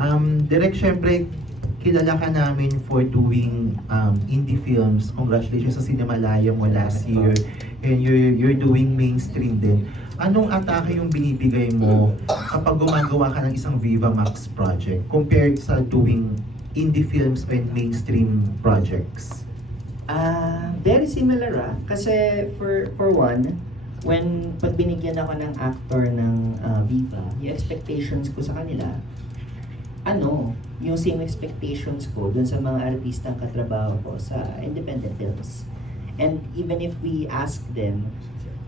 Um, Direk, syempre, kilala ka namin for doing um, indie films. Congratulations sa Cinemalaya mo last year. And you're, you're doing mainstream din. Anong atake yung binibigay mo kapag gumagawa ka ng isang Viva Max project compared sa doing indie films and mainstream projects? Ah, very similar ah. Kasi for for one, when pag binigyan ako ng actor ng ah, Viva, yung expectations ko sa kanila, ano, yung same expectations ko dun sa mga artistang katrabaho ko sa independent films. And even if we ask them,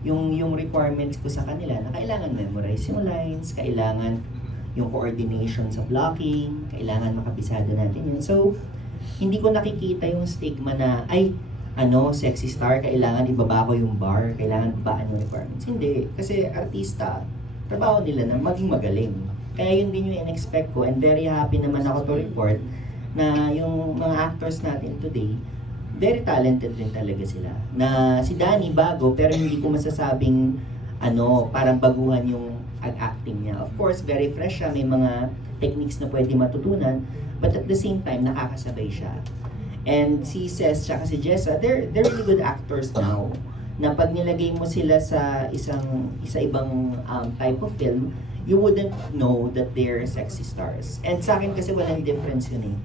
yung yung requirements ko sa kanila na kailangan memorize yung lines, kailangan yung coordination sa blocking, kailangan makabisado natin yun. So, hindi ko nakikita yung stigma na, ay, ano, sexy star, kailangan ibaba ko yung bar, kailangan ba ano requirements. Hindi, kasi artista, trabaho nila na maging magaling. Kaya yun din yung in-expect ko and very happy naman ako to report na yung mga actors natin today, very talented rin talaga sila. Na si Danny bago, pero hindi ko masasabing ano, parang baguhan yung ag-acting niya. Of course, very fresh siya, may mga techniques na pwede matutunan, but at the same time, nakakasabay siya. And si Ces tsaka si Jessa, they're, they're really good actors now. Na pag nilagay mo sila sa isang isa ibang um, type of film, you wouldn't know that they're sexy stars. And sa akin kasi walang difference yun eh.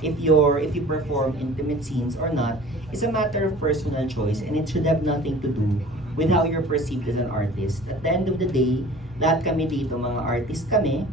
If you're if you perform intimate scenes or not, it's a matter of personal choice and it should have nothing to do with how you're perceived as an artist. At the end of the day, lahat kami dito, mga artist kami,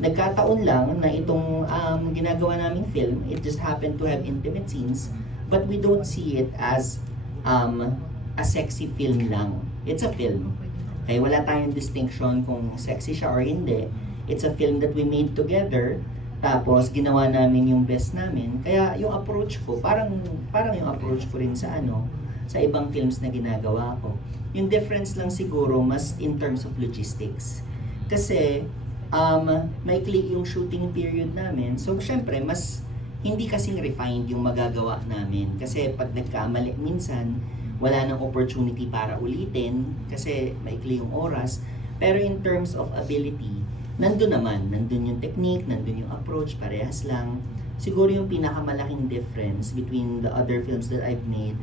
nagkataon lang na itong um, ginagawa naming film, it just happened to have intimate scenes, but we don't see it as um, a sexy film lang. It's a film. Kaya wala tayong distinction kung sexy siya or hindi. It's a film that we made together, tapos ginawa namin yung best namin. Kaya yung approach ko, parang parang yung approach ko rin sa ano, sa ibang films na ginagawa ko. Yung difference lang siguro mas in terms of logistics. Kasi um, maikli yung shooting period namin. So, syempre, mas hindi kasing refined yung magagawa namin. Kasi pag nagkamali minsan, wala nang opportunity para ulitin kasi maikli yung oras. Pero in terms of ability, nandun naman. Nandun yung technique, nandun yung approach, parehas lang. Siguro yung pinakamalaking difference between the other films that I've made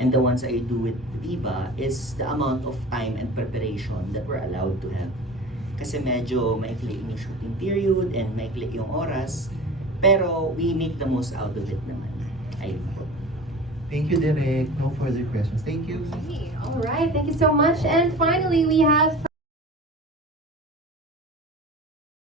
and the ones I do with Viva is the amount of time and preparation that we're allowed to have. Kasi medyo maikli yung shooting period and maikli yung oras. Pero we make the most out of it naman. Ayun po. Thank you, Derek. No further questions. Thank you. Okay, all right. Thank you so much. And finally, we have